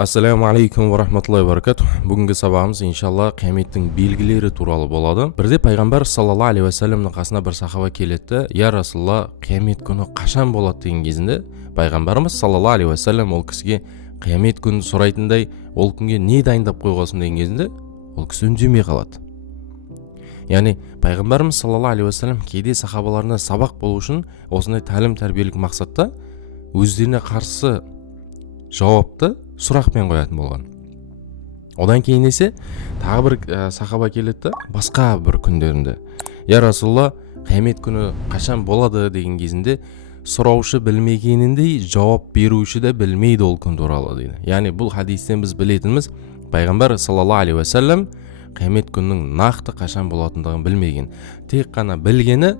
Ассаламу алейкум ва рахматуллахи ва баракатух. Бүгінгі сабағымыз иншалла қияметтің белгілері туралы болады. Бірде пайғамбар саллаллаху алейхи ва салламның қасына бір сахаба келеді. Я Расулалла, қиямет күні қашан болады деген кезінде пайғамбарымыз саллаллаху алейхи ва саллям ол кісіге қиямет күнін сұрайтындай, ол күнге не дайындап қойғасын деген кезінде ол кісі үндемей қалады. Яғни пайғамбарымыз саллаллаху алейхи ва саллям кейде сахабаларына сабақ болу үшін осындай тәлім тәрбиелік мақсатта өздеріне қарсы жауапты сұрақпен қоятын болған. Одан кейін есе тағы бір сахаба келеді, басқа бір күндерінде. Я Расулалла, қиямет күні қашан болады деген кезінде сұраушы білмегеніндей жауап беруші де білмейді ол күн туралы дейді. Яғни бұл хадистен біз білетініміз, пайғамбар саллаллаху алейхи ва саллям қиямет күннің нақты қашан болатындығын білмеген. Тек қана білгені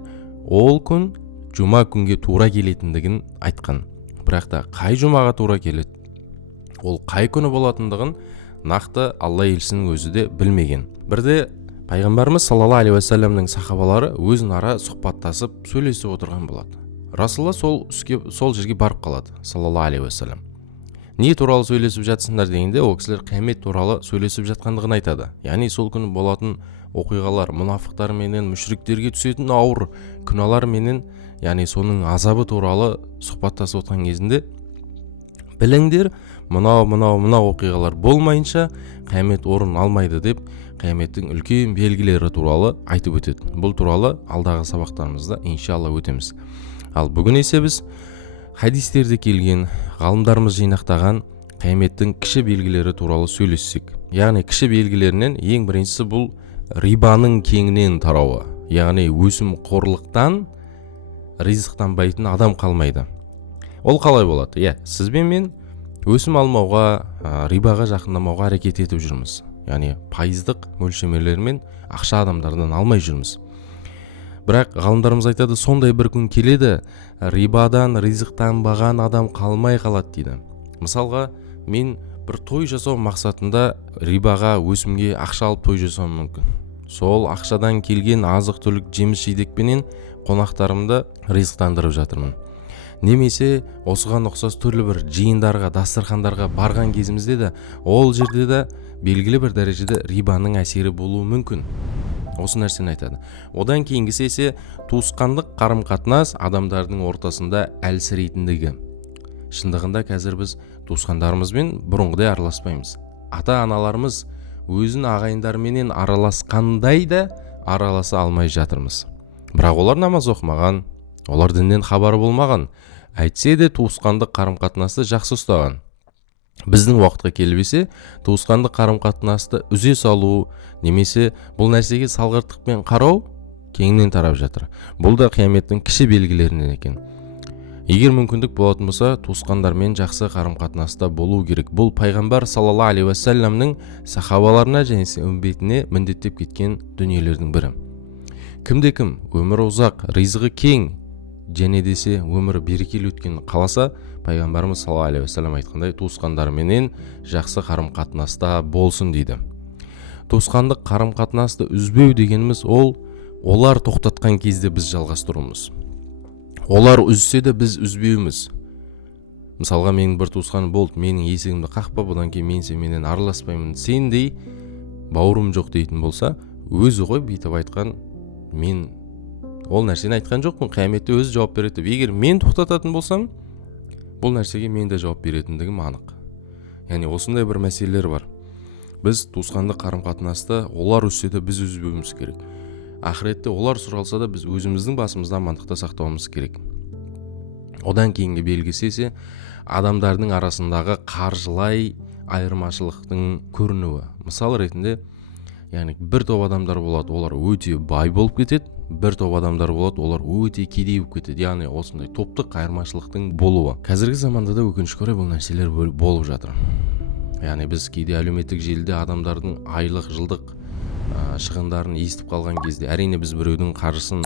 ол күн жұма күнге тура келетіндігін айтқан. Бірақ та қай жұмаға тура келеді, ол қай күні болатындығын нақты Алла елшісінің өзі де білмеген. Бірде пайғамбарымыз саллаллаху алейхи ва саллямның сахабалары өзінара сұхбаттасып сөйлесіп отырған болады. Расулалла сол жерге барып қалады, саллаллаху алейхи ва саллям. Не туралы сөйлесіп жатсыңдар дегенде, ол кісілер қиямет туралы сөйлесіп жатқандығын айтады. Яғни сол күні болатын оқиғалар, мұнафықтар менен мүшриктерге түсетін ауыр күнәлар менен, яғни соның азабы туралы сұхбаттасып отқан кезінде, біліңдер, мынау оқиғалар болмайынша қиямет орын алмайды деп қияметтің үлкен белгілері туралы айтып өтеді. Бұл туралы алдағы сабақтарымызда иншалла өтеміз. Ал бүгін есе біз хадистерде келген, ғалымдарымыз жинақтаған қияметтің кіші белгілері туралы сөйлессек. Яғни кіші белгілерінен ең біріншісі бұл рибаның кеңінен тарауы. Яғни өсім қорлықтан ризықтанбайтын адам қалмайды. Ол қалай болады? Сіз бен мен өсім алмауға, рибаға жақындамауға әрекет етіп жүрміз. Яғни пайыздық мөлшемелермен ақша адамдардан алмай жүрміз. Бірақ ғалымдарымыз айтады, сондай бір күн келеді, рибадан ризықтанбаған адам қалмай қалады дейді. Мысалға, мен бір той жасау мақсатында рибаға, өсімге ақша алып той жасауым мүмкін. Сол ақшадан келген азық түлік жеміс жидекпенен қонақтарымды ризықтандырып жатырмын. Немесе осыған ұқсас түрлі бір жиындарға, дастархандарға барған кезімізде де ол жерде де белгілі бір дәрежеде рибаның әсері болуы мүмкін. Осы нәрсені айтады. Одан кейінгісі есе туысқандық қарым-қатынас адамдардың ортасында әлсірейтіндігі. Шындығында қазір біз туысқандарымызбен бұрынғыдай араласпаймыз. Ата-аналарымыз өзін ағайындарменен араласқандай да араласа алмай жатырмыз. Бірақ олар намаз оқымаған, олар діннен хабары болмаған, әйтсе де туысқандық қарым-қатынасты жақсы ұстаған. Біздің уақытқа келбесе, туысқандық қарым-қатынасты үзе салу, немесе бұл нәрсеге салғырттықпен қарау кеңінен тарап жатыр. Бұл да қияметтің кіші белгілерінен екен. Егер мүмкіндік болатын болса, туысқандармен жақсы қарым-қатынаста болу керек. Бұл пайғамбар саллаллаху алейхи ва саллямның сахабаларына және үмбетіне міндеттеп кеткен дүниелердің бірі. Кімде-кім өмірі ұзақ, ризығы кең, және десе өмірі берекелі өткен қаласа, пайғамбарымыз саллаллаху алейхи ва саллям айтқандай туысқандарменен жақсы қарым-қатынаста болсын дейді. Туысқандық қарым-қатынасты үзбеу дегеніміз олар тоқтатқан кезде біз жалғастыруымыз. Олар үзсе де біз үзбеуіміз. Мысалға, менің бір туысқаным болды, менің есігімді қақпа, бұдан кейін мен сенімен араласпаймын, сендей бауырым жоқ дейтін болса, өзі ғой бүйтіп айтқан, мен ол нәрсені айтқан жоқпын, қияметте өзі жауап береді. Егер мен тоқтататын болсам, бұл нәрсеге мен де жауап беретіндігім анық. Яғни осындай бір мәселелер бар. Біз туысқандық қарым-қатынасты олар үзсе де біз үзбеуіміз керек. Ақыретте олар сұралса да біз өзіміздің басымызда амандықта сақтауымыз керек. Одан кейінгі белгісі есе адамдардың арасындағы қаржылай айырмашылықтың көрінуі. Мысал ретінде, яғни бір топ адамдар болады, олар өте бай болып кетеді, бір топ адамдар болады, олар өте кедей болып кетеді. Яғни осындай топтық айырмашылықтың болуы. Қазіргі заманда да өкінішке орай бұл нәрселер болып жатыр. Яғни біз кейде әлеуметтік желіде адамдардың айлық, жылдық шығындарын естіп қалған кезде, әрине біз біреудің қаржысын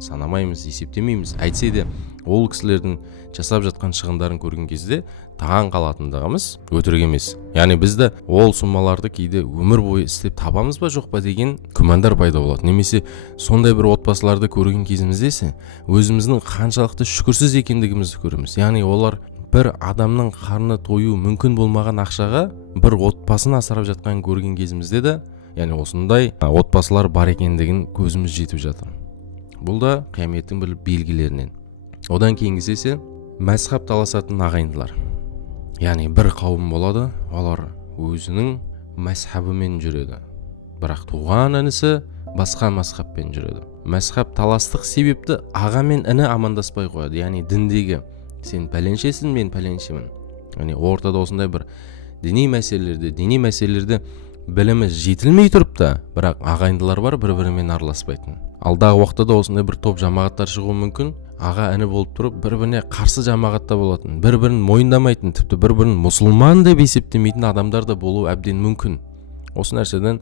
санамаймыз, есептемейміз. Әйтсе де ол кісілердің жасап жатқан шығындарын көрген кезде таң қалатындығымыз өтірік емес. Яғни бізді ол суммаларды кейде өмір бойы істеп табамыз ба жоқ па деген күмәндар пайда болады. Немесе сондай бір отбасыларды көрген кезімізде өзіміздің қаншалықты шүкірсіз екендігімізді көреміз. Яғни олар бір адамның қарны тою мүмкін болмаған ақшаға бір отбасын асырап жатқан көрген кезімізде де, яғни осындай отбасылар бар екендігін көзіміз жетіп жатыр. Бұл да қияметтің бір белгілерінен. Одан кейінгісі ise мәзһаб таласатын ағайындылар. Яғни бір қауым болады, олар өзінің мәзһабымен жүреді. Бірақ туған інісі басқа мәзһабпен жүреді. Мәзһаб таластық себепті аға мен іні амандаспай қояды. Яғни діндегі сен пәленшесің, мен пәленшемін. Яғни ортада осындай бір діни мәселелерде білімі жетілмей тұрып та, бірақ ағайындылар бар, бір-бірімен араласпайтын. Алдағы уақытта да осындай бір топ жамағаттар шығуы мүмкін. Аға іні болып тұрып, бір-біріне қарсы жамағатта болатын, бір-бірін мойындамайтын, тіпті бір-бірін мұсылман деп есептемейтін адамдар да болуы әбден мүмкін. Осы нәрседен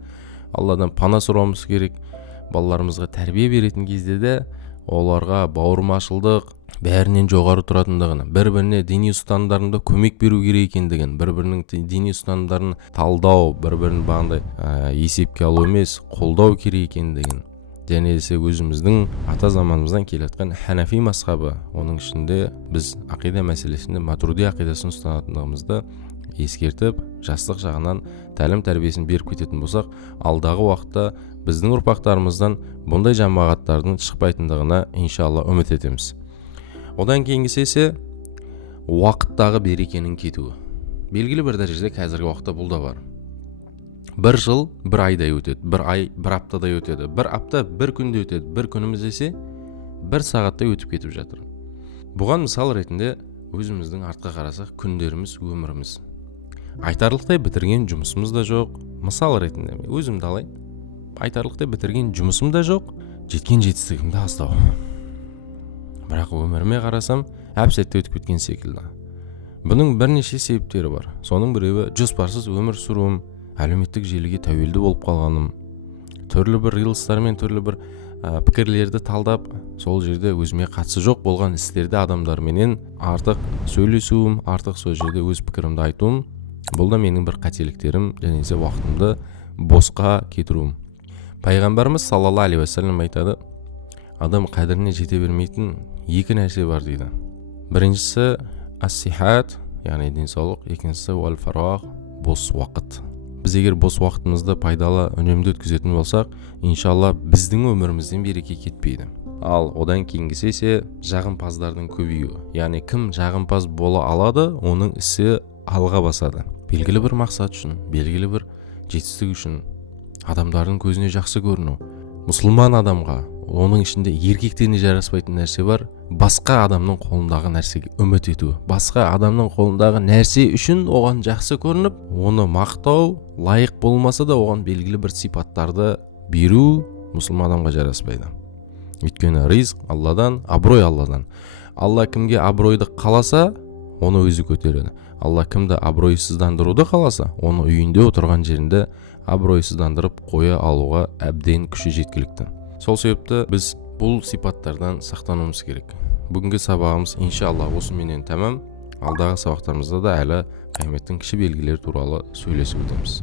Алладан пана сұрауымыз керек. Балаларымызға тәрбие беретін кезде де оларға бауырмашылдық, бәрінен жоғары тұратындығын, бір-біріне діни ұстанымдарында көмек беру керек екендігін, бір-бірінің діни ұстанымдарын талдау, бір-бірін бағандай есепке алу емес, қолдау керек екендігін, және де өзіміздің ата заманымыздан келеткен Ханафи мазхабы, оның ішінде біз ақида мәселесінде Матурidi ақидасын ұстанатындығымызды ескертіп, жастық жағынан тәлім тәрбиесін беріп кететін болсақ, алдағы уақытта біздің ұрпақтарымыздан бұндай жамағаттардың шықпайтындығына иншалла үміт етеміз. Одан кейінгісі ise уақыттағы берекенің кетуі. Белгілі бір дәрежеде қазіргі уақытта бұл да бар. Бір жыл бір айдай өтеді, бір ай бір аптадай өтеді, бір апта бір күнде өтеді, бір күніміз есе бір сағаттай өтіп кетіп жатыр. Бұған мысал ретінде өзіміздің артқа қарасақ, күндеріміз, өміріміз. Айтарлықтай бітірген жұмысымыз да жоқ. Мысал ретінде өзімді алайын. Айтарлықтай бітірген жұмысым да жоқ, жеткен жетістігім де аздау. Бірақ өміріме қарасам, әп-сәтте өтіп кеткен секілді. Бұның бірнеше себептері бар. Соның біреуі жоспарсыз өмір сүруім, әлеуметтік желіге тәуелді болып қалғаным, түрлі бір рилстар мен түрлі бір пікірлерді талдап, сол жерде өзіме қатысы жоқ болған істерді адамдарменен артық сөйлесуім, артық сол жерде өз пікірімді айтуым, бұл да менің бір қателіктерім, және де уақытымды босқа кетіруім. Пайғамбарымыз саллаллаху алейхи уассалам айтады, адам қадіріне жете бермейтін екі нәрсе бар дейді. Біріншісі ас-сихат, яғни денсаулық, екіншісі уал-фарағ, бос уақыт. Біз егер бос уақытымызды пайдалы, үнемді өткізетін болсақ, иншалла біздің өмірімізден береке кетпейді. Ал одан кейінгісі ise жағымпаздардың көбеюі. Яғни кім жағымпаз бола алады, оның ісі алға басады. Белгілі бір мақсат үшін, белгілі бір жетістік үшін, адамдардың көзіне жақсы көріну. Мұсылман адамға, оның ішінде еркектеріне жараспайтын нәрсе бар, басқа адамның қолындағы нәрсеге үміт ету. Басқа адамның қолындағы нәрсе үшін оған жақсы көрініп, оны мақтау, лайық болмаса да оған белгілі бір сипаттарды беру мұсылман адамға жараспайды. Өйткені ризық Алладан, абырой Алладан. Алла кімге абыройды қаласа, оны өзі көтереді. Алла кімді абыройсыздандыруды қаласа, оны үйінде отырған жерінде абыройсыздандырып қоя алуға әбден күші жеткілікті. Сол себепті біз бұл сипаттардан сақтануымыз керек. Бүгінгі сабағымыз иншалла осыменен тәмам. Алдағы сабақтарымызда да әлі қияметтің кіші белгілері туралы сөйлесіп өтеміз.